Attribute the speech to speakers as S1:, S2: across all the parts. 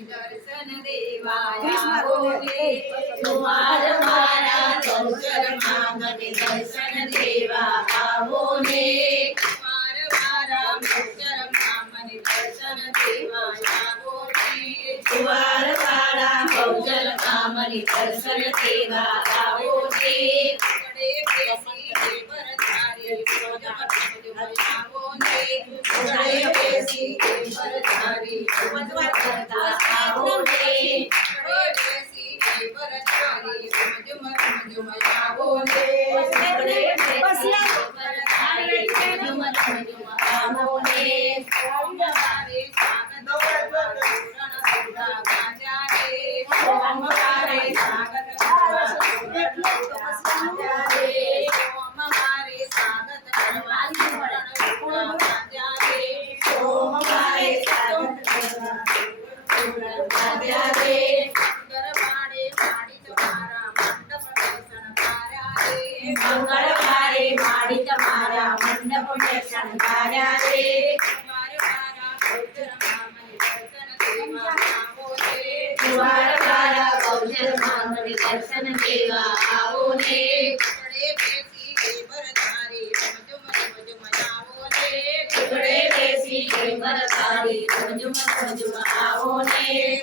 S1: दर्शन देवा बोले मारा कौशल मांगने
S2: दर्शन देवाया बोले
S1: कुमार मारा कौशल मांगने दर्शन देवाया बोले
S2: कुमार दर्शन देवाया Gracias. દર્શન દેવા આવો ને
S1: ટુકડે
S2: બેસી મરતારી મજુમ મજુમ આવો ને.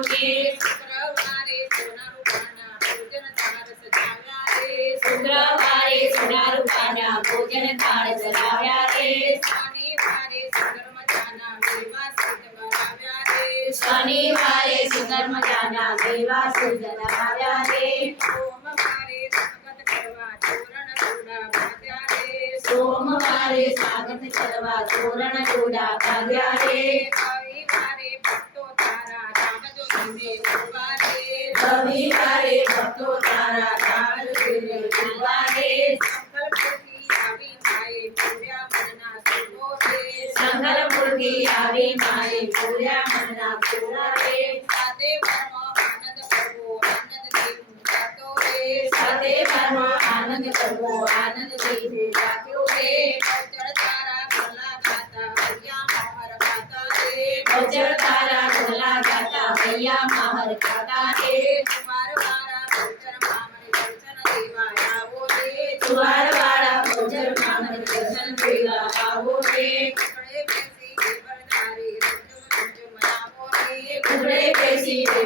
S1: स्वामी
S2: वाले सुधर्म जाना देवा सुजन भाजा रे
S1: सोम वाले स्वागत करवा चोरण चूड़ा भाजा रे
S2: सोम वाले स्वागत करवा चोरण चूड़ा भाजा रे
S1: कवि वाले भक्तो तारा राम जो सुने उबा रे
S2: कवि वाले भक्तो तारा राम जो सुने उबा रे
S1: संकल्प की आवी भाई पूजा करना सुनो रे संकल्प मांगी
S2: आवे मारे बोल्या मना बोला रे।
S1: साते परम आनंद प्रभु आनंद देहु जातो रे। साते
S2: परम आनंद प्रभु आनंद देहु जातो रे।
S1: भजर तारा भला गाता भैया महर गाता रे।
S2: भजर तारा भला गाता भैया महर गाता रे।
S1: तुम्हार वारा भजर मामन दर्शन देवा आओ रे।
S2: तुम्हार वारा भजर मामन दर्शन देवा आओ रे।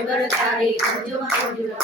S2: ஒவ்வொரு தாரை கொஞ்சமா கொஞ்சமா